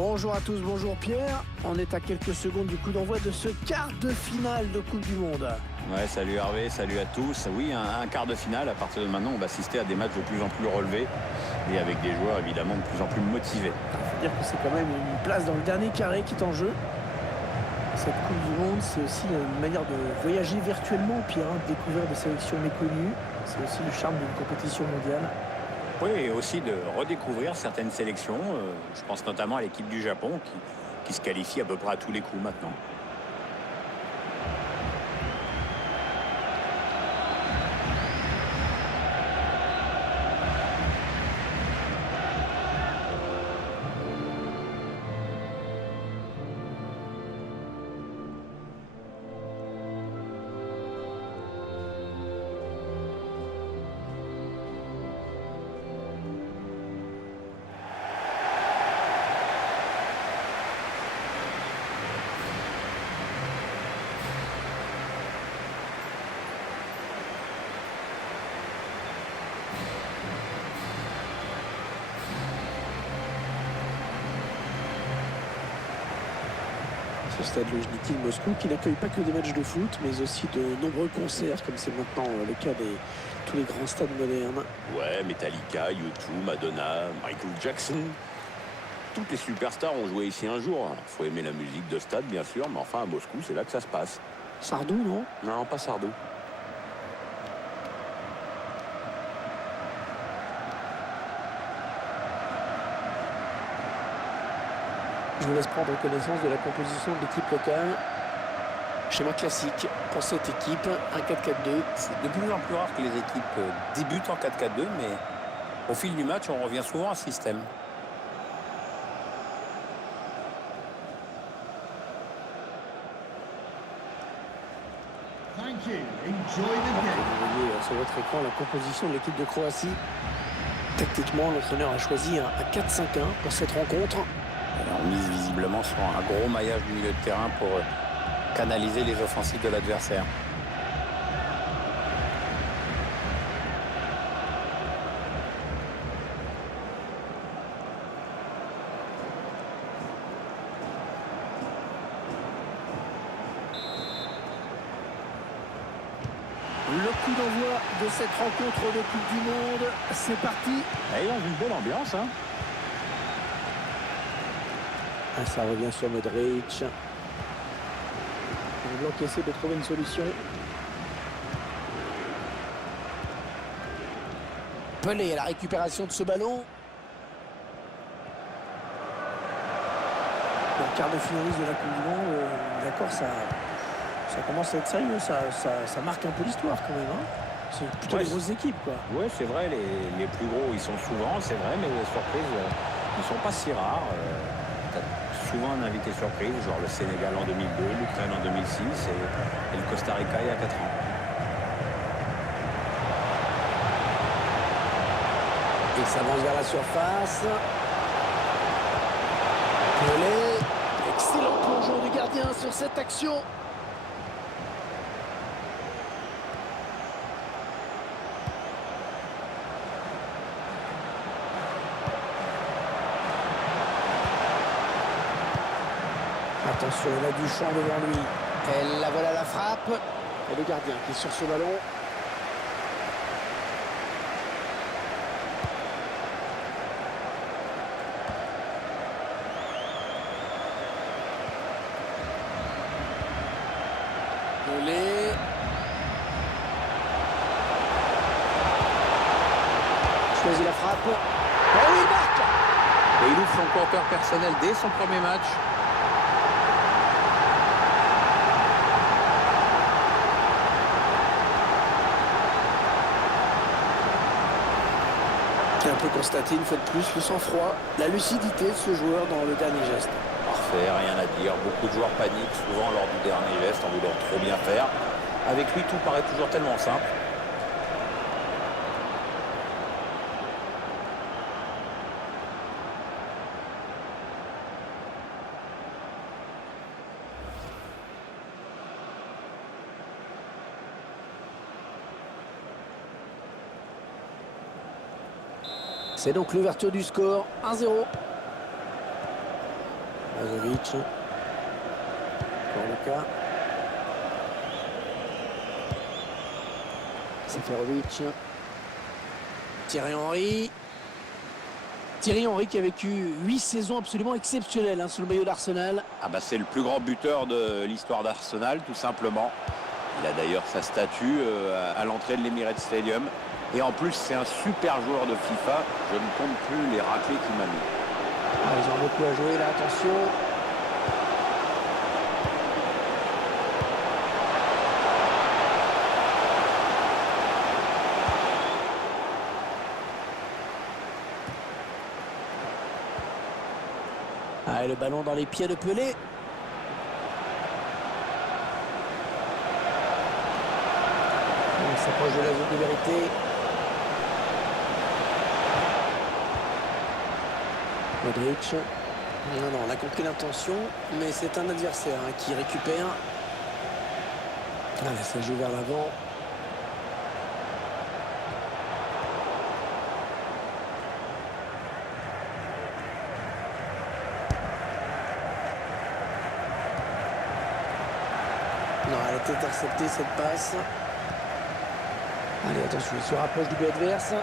Bonjour à tous, bonjour Pierre. On est à quelques secondes du coup d'envoi de ce quart de finale de Coupe du Monde. Ouais, salut Hervé, salut à tous. Oui, un quart de finale. À partir de maintenant, on va assister à des matchs de plus en plus relevés et avec des joueurs évidemment de plus en plus motivés. Il faut dire que c'est quand même une place dans le dernier carré qui est en jeu. Cette Coupe du Monde, c'est aussi une manière de voyager virtuellement, Pierre, de découvrir des sélections méconnues. C'est aussi le charme d'une compétition mondiale. Oui, et aussi de redécouvrir certaines sélections. Je pense notamment à l'équipe du Japon qui se qualifie à peu près à tous les coups maintenant. Ce stade Lojniki de Moscou qui n'accueille pas que des matchs de foot, mais aussi de nombreux concerts, comme c'est maintenant le cas de tous les grands stades modernes. Ouais, Metallica, U2, Madonna, Michael Jackson. Toutes les superstars ont joué ici un jour. Il faut aimer la musique de stade, bien sûr, mais enfin à Moscou, c'est là que ça se passe. Sardou, non? Non, pas Sardou. Je vous laisse prendre connaissance de la composition de l'équipe locale. Schéma classique pour cette équipe, un 4-4-2. C'est de plus en plus rare que les équipes débutent en 4-4-2, mais au fil du match, on revient souvent à ce système. Vous voyez sur votre écran la composition de l'équipe de Croatie. Tactiquement, l'entraîneur a choisi un 4-5-1 pour cette rencontre. On mise visiblement sur un gros maillage du milieu de terrain pour canaliser les offensives de l'adversaire. Le coup d'envoi de cette rencontre de Coupe du Monde, c'est parti. Et il y a une belle ambiance, hein. Ça revient sur Modric. Le bloc essaie de trouver une solution. Pelé à la récupération de ce ballon. Le quart de finaliste de la Coupe du Monde, d'accord, ça commence à être sérieux, ça marque un peu l'histoire quand même. Hein. C'est plutôt Ouais, les grosses équipes, quoi. Ouais, c'est vrai, les plus gros, ils sont souvent, c'est vrai, mais les surprises, ils sont pas si rares. T'as souvent un invité surprise, genre le Sénégal en 2002, l'Ukraine en 2006 et le Costa Rica il y a 4 ans. Il s'avance vers la surface. Pelé, excellent plongeon du gardien sur cette action. Attention, il a du champ devant lui. Elle la voilà la frappe. Et le gardien qui est sur ce ballon. Pelé. Choisit la frappe. Oh oui, il marque. Et il ouvre son compteur personnel dès son premier match. Qui a un peu constaté une fois de plus le sang-froid, la lucidité de ce joueur dans le dernier geste. Parfait, rien à dire. Beaucoup de joueurs paniquent souvent lors du dernier geste en voulant trop bien faire. Avec lui, tout paraît toujours tellement simple. C'est donc l'ouverture du score, 1-0. Brozovic. Encore Lucas. Seferovic. Thierry Henry. Thierry Henry qui a vécu 8 saisons absolument exceptionnelles sous le maillot d'Arsenal. Ah bah c'est le plus grand buteur de l'histoire d'Arsenal, tout simplement. Il a d'ailleurs sa statue à l'entrée de l'Emirates Stadium. Et en plus, c'est un super joueur de FIFA. Je ne compte plus les raclés qu'il m'a mis. Ah, ils ont beaucoup à jouer là, attention. Ah, et le ballon dans les pieds de Pelé. On s'approche de la zone de vérité. Modric. Non, on a compris l'intention, mais c'est un adversaire qui récupère. Allez, ça joue vers l'avant. Non, elle a été interceptée cette passe. Allez, attention, il se rapproche du but adverse.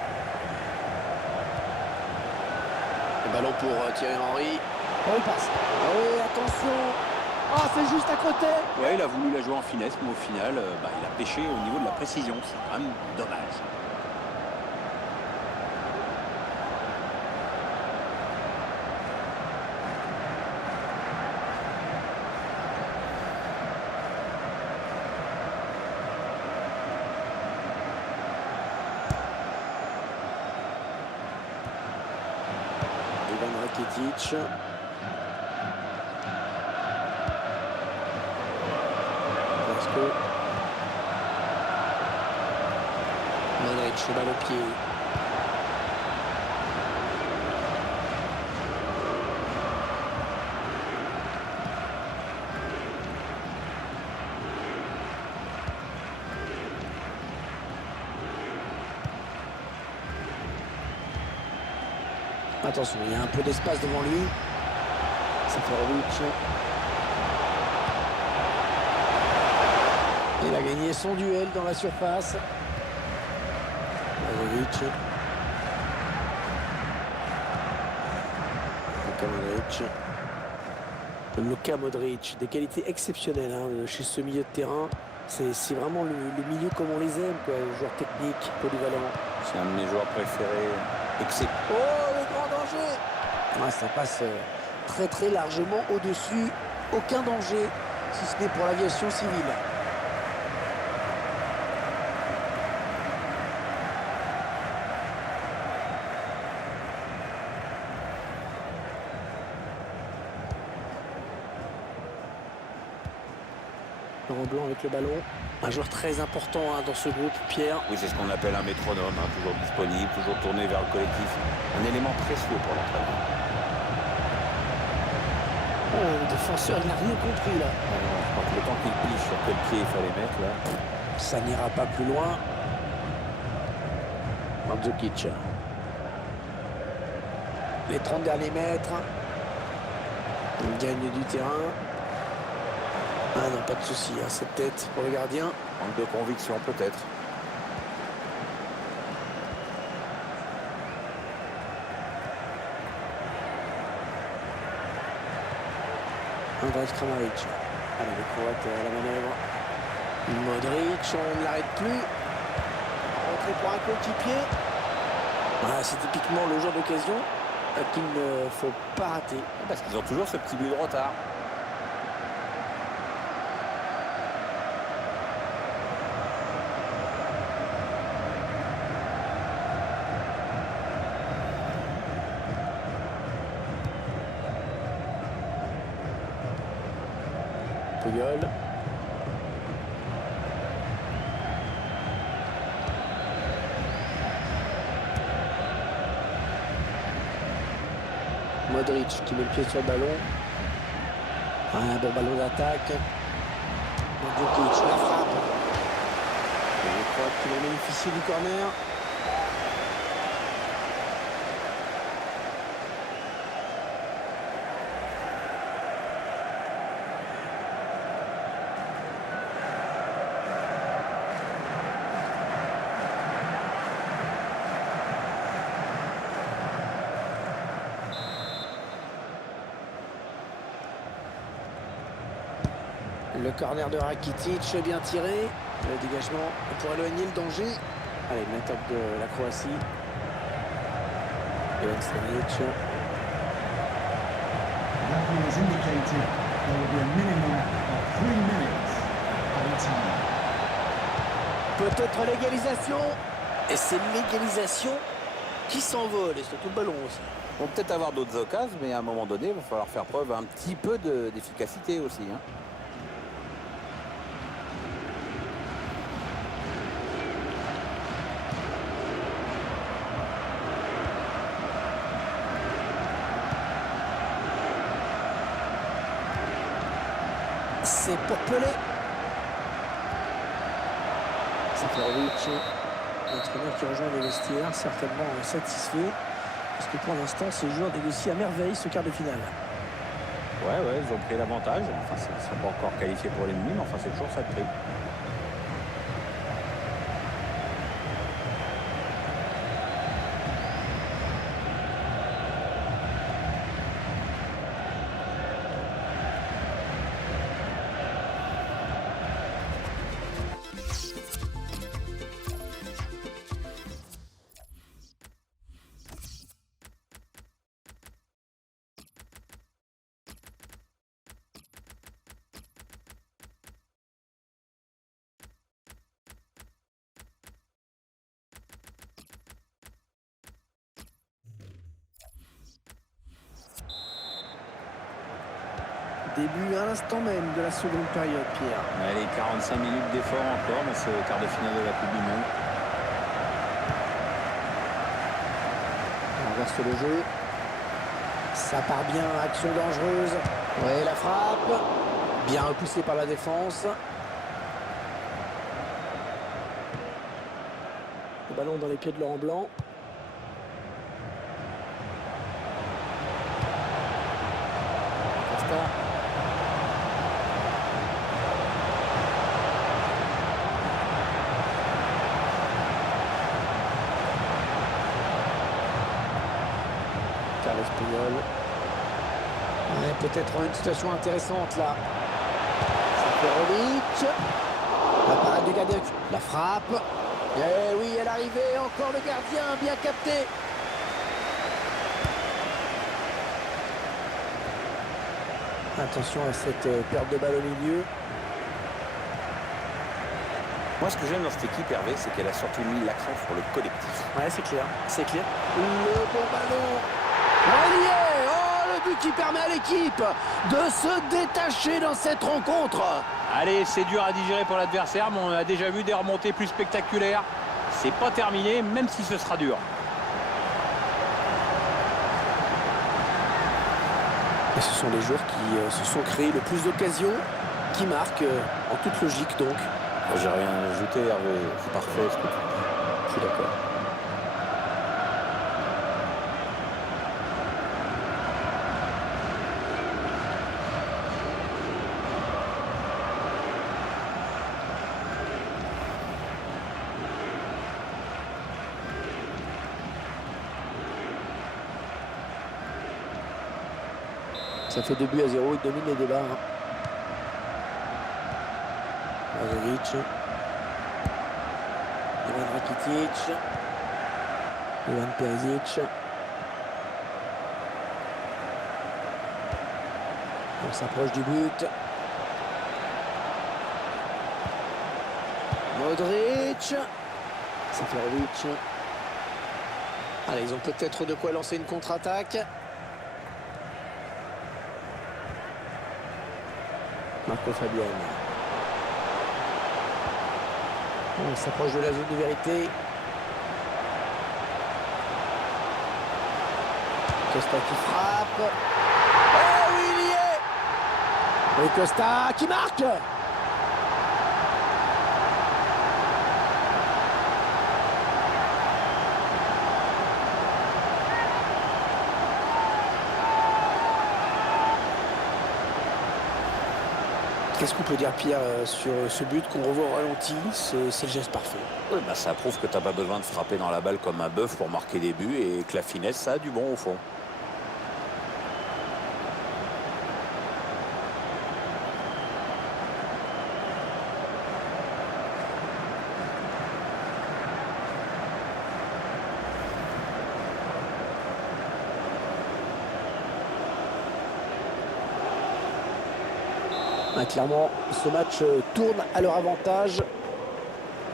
Le ballon pour Thierry Henry. Oh, il passe. Oh, attention. Oh, c'est juste à côté. Ouais, il a voulu la jouer en finesse, mais au final, il a pêché au niveau de la précision. C'est quand même dommage. Ivan Rakitic. Modric, le balle au pied. Attention, il y a un peu d'espace devant lui. Seferovic. Il a gagné son duel dans la surface. Brozovic. Luka Modric. Des qualités exceptionnelles chez ce milieu de terrain. C'est vraiment le milieu comme on les aime, quoi. Le joueur technique, polyvalent. C'est un de mes joueurs préférés. Oh, le grand danger! Ça passe très très largement au-dessus. Aucun danger, si ce n'est pour l'aviation civile. Laurent Blanc avec le ballon. Un joueur très important dans ce groupe, Pierre. Oui, c'est ce qu'on appelle un métronome, toujours disponible, toujours tourné vers le collectif. Un élément précieux pour l'entraînement. Oh, le défenseur, il n'a rien compris là. Je crois que le temps qu'il pige sur quel pied il fallait mettre là. Ça n'ira pas plus loin. Mandzukic. Les 30 derniers mètres. Il gagne du terrain. Ah non, pas de souci, cette tête pour le gardien. Manque de conviction peut-être. Andrej Kramaric. Allez, les Croates à la manœuvre. Modric, on ne l'arrête plus. Rentré pour un coéquipier. Ah, c'est typiquement le genre d'occasion qu'il ne faut pas rater. Parce qu'ils ont toujours ce petit but de retard. Puyol. Modric qui met le pied sur le ballon. Un bon ballon d'attaque. Mandzukic, la frappe. Et les Croates qui vont bénéficier du corner. Le corner de Rakitic, bien tiré. Le dégagement pour éloigner le danger. Allez, une attaque de la Croatie. Ivan Stanic. Referee has indicated there will be a minimum of 3 minutes added time. Peut-être l'égalisation. Et c'est l'égalisation qui s'envole. Et surtout le ballon aussi. On va peut-être avoir d'autres occasions, mais à un moment donné, il va falloir faire preuve un petit peu d'efficacité aussi, hein. C'est pour Pelé. Seferovic, l'entraîneur qui rejoint les vestiaires, certainement satisfait. Parce que pour l'instant, ces joueurs négocient à merveille ce quart de finale. Ouais, ils ont pris l'avantage. Enfin, ils ne sont pas encore qualifiés pour les demi, mais enfin, c'est toujours ça de prix. Début à l'instant même de la seconde période, Pierre. Allez, 45 minutes d'effort encore dans ce quart de finale de la Coupe du Monde. On inverse le jeu. Ça part bien, action dangereuse. Ouais, la frappe. Bien repoussée par la défense. Le ballon dans les pieds de Laurent Blanc. Costa. Carles Puyol. Ouais, peut-être une situation intéressante là. Seferovic. La parade du gardien. La frappe. Eh oui, elle arrivait. Encore le gardien, bien capté. Attention à cette perte de balle au milieu. Moi, ce que j'aime dans cette équipe, Hervé, c'est qu'elle a surtout mis l'accent sur le collectif. Ouais, c'est clair, c'est clair. Le bon ballon. Oh, il y est. Oh, le but qui permet à l'équipe de se détacher dans cette rencontre. Allez, c'est dur à digérer pour l'adversaire, mais on a déjà vu des remontées plus spectaculaires. C'est pas terminé, même si ce sera dur. Et ce sont les joueurs qui se sont créés le plus d'occasions, qui marquent en toute logique donc. J'ai rien à ajouter, Hervé. C'est parfait ce que tu dis. Je suis d'accord. Ça fait 2 buts à 0, il domine les débats. Lazovic. Ivan Rakitic. Ivan Perisic. On s'approche du but. Modric. Seferovic. Allez, ils ont peut-être de quoi lancer une contre-attaque. Marco Fabian. On s'approche de la zone de vérité. Costa qui frappe. Oh oui, il y est. Et Costa qui marque. Qu'est-ce qu'on peut dire, Pierre, sur ce but qu'on revoit au ralenti? C'est le geste parfait. Oui, bah, ça prouve que tu n'as pas besoin de frapper dans la balle comme un bœuf pour marquer des buts et que la finesse, ça a du bon au fond. Ah, clairement, ce match tourne à leur avantage.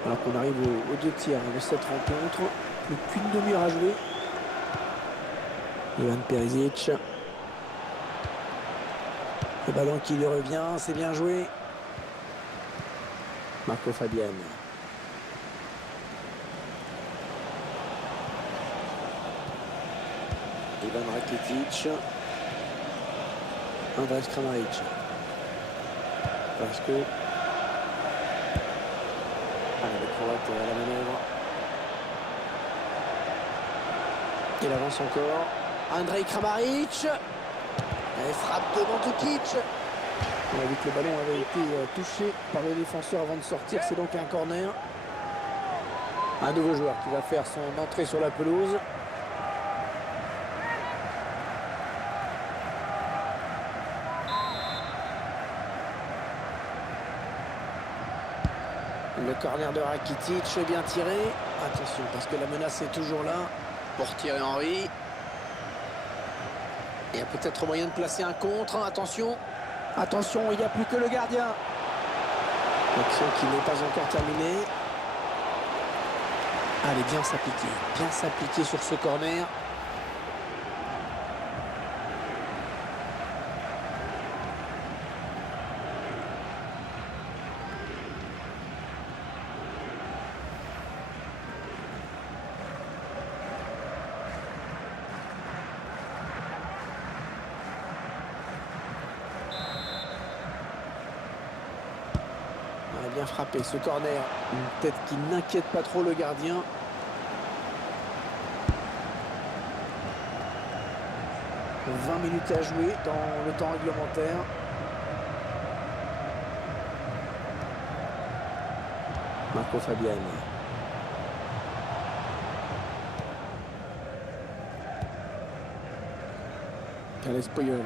Alors qu'on arrive aux 2 tiers de cette rencontre. Plus qu'une demi-heure à jouer. Ivan Perisic. Le ballon qui lui revient, c'est bien joué. Marco Fabian. Ivan Rakitic. Andrej Kramaric. Vasco. Allez, le Croate à la manœuvre. Il avance encore. Andrej Kramaric. Et frappe de Mandzukic. On a vu que le ballon avait été touché par le défenseur avant de sortir. C'est donc un corner. Un nouveau joueur qui va faire son entrée sur la pelouse. Le corner de Rakitic, bien tiré. Attention, parce que la menace est toujours là pour Thierry Henry. Il y a peut-être moyen de placer un contre. Attention, attention, il n'y a plus que le gardien. Action qui n'est pas encore terminée. Allez, bien s'appliquer sur ce corner. Bien frappé ce corner, une tête qui n'inquiète pas trop le gardien. « 20 minutes à jouer dans le temps réglementaire. Marco Fabian. Carles Puyol.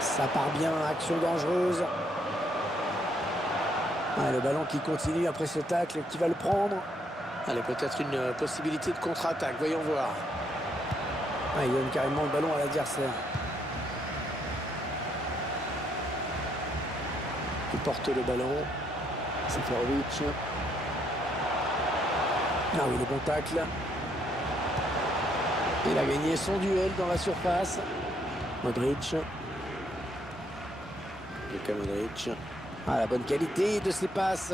Ça part bien, action dangereuse. Ah, le ballon qui continue après ce tacle, qui va le prendre. Allez, peut-être une possibilité de contre-attaque, voyons voir. Ah, il donne carrément le ballon à l'adversaire. Il porte le ballon. Seferovic. Ah oui, le bon tacle. Il a gagné son duel dans la surface. Modric. Luka Modric. Ah, la bonne qualité de ses passes.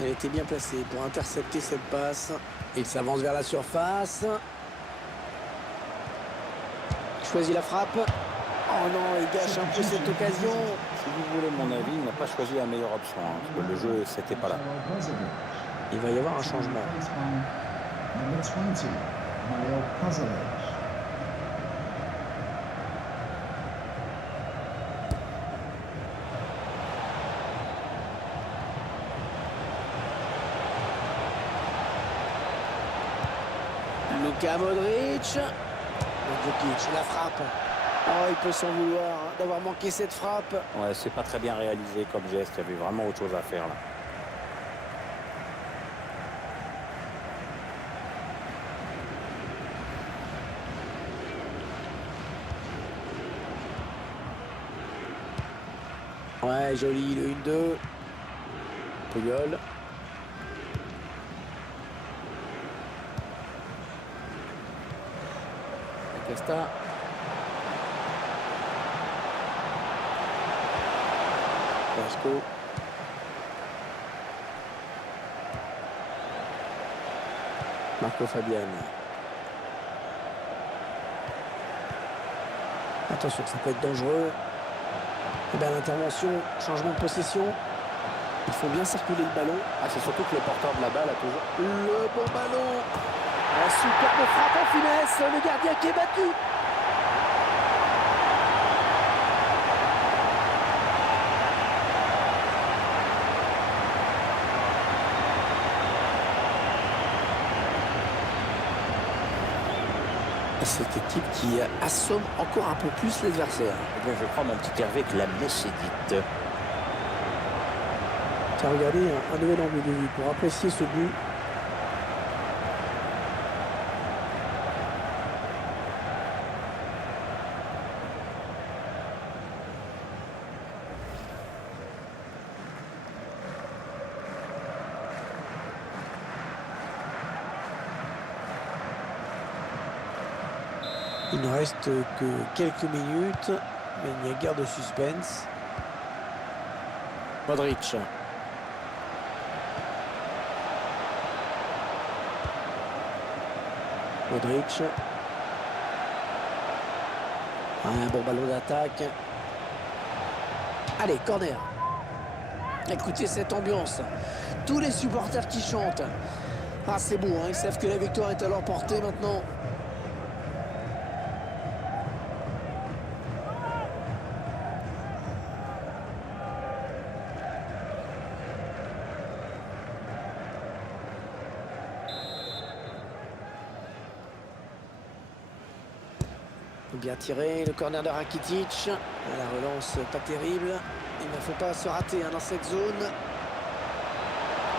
Elle était bien placée pour intercepter cette passe. Il s'avance vers la surface. Il choisit la frappe. Oh non, il gâche un peu cette occasion. Si vous voulez mon avis, il n'a pas choisi la meilleure option. Parce que le jeu, c'était pas là. Il va y avoir un changement. Number 20, Mario Pasalic. Luka Modric. Mandzukic, la frappe. Oh, il peut s'en vouloir d'avoir manqué cette frappe. Ouais, c'est pas très bien réalisé comme geste. Il y avait vraiment autre chose à faire là. Ouais, joli, le 1-2. Puyol. Costa. Vasco. Marco Fabian. Attention, ça peut être dangereux. Et bien l'intervention, changement de possession. Il faut bien circuler le ballon. Ah, c'est surtout que le porteur de la balle a toujours... Le bon ballon. La superbe frappe en finesse. Le gardien qui est battu. Cette équipe qui assomme encore un peu plus l'adversaire. Eh bien, je crois, mon petit Hervé, que la messe est dite. Tiens, regardez, un nouvel angle de vue pour apprécier ce but. Il ne reste que quelques minutes, mais il n'y a guère de suspense. Modric. Modric. Un bon ballon d'attaque. Allez, corner. Écoutez cette ambiance. Tous les supporters qui chantent. Ah, c'est beau, hein, ils savent que la victoire est à leur portée maintenant. Bien tiré, le corner de Rakitic. La relance pas terrible. Il ne faut pas se rater hein, dans cette zone.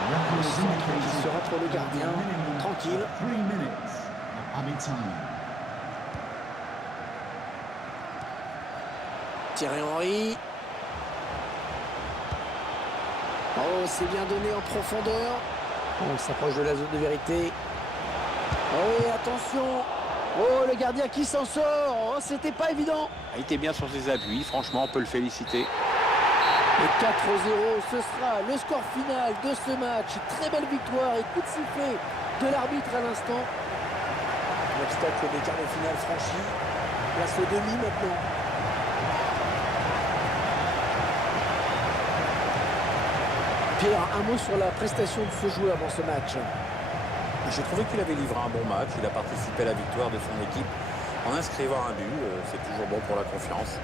Le centre qui sera pour le gardien. Tranquille. 3 minutes of added time. Thierry Henry. Oh, c'est bien donné en profondeur. On s'approche de la zone de vérité. Oh, attention. Oh, le gardien qui s'en sort. Oh, c'était pas évident. Il était bien sur ses appuis, franchement, on peut le féliciter. Et 4-0, ce sera le score final de ce match. Très belle victoire et coup de sifflet de l'arbitre à l'instant. L'obstacle des quarts de finale franchi. Place au demi maintenant. Pierre, un mot sur la prestation de ce joueur dans ce match. J'ai trouvé qu'il avait livré un bon match. Il a participé à la victoire de son équipe en inscrivant un but. C'est toujours bon pour la confiance.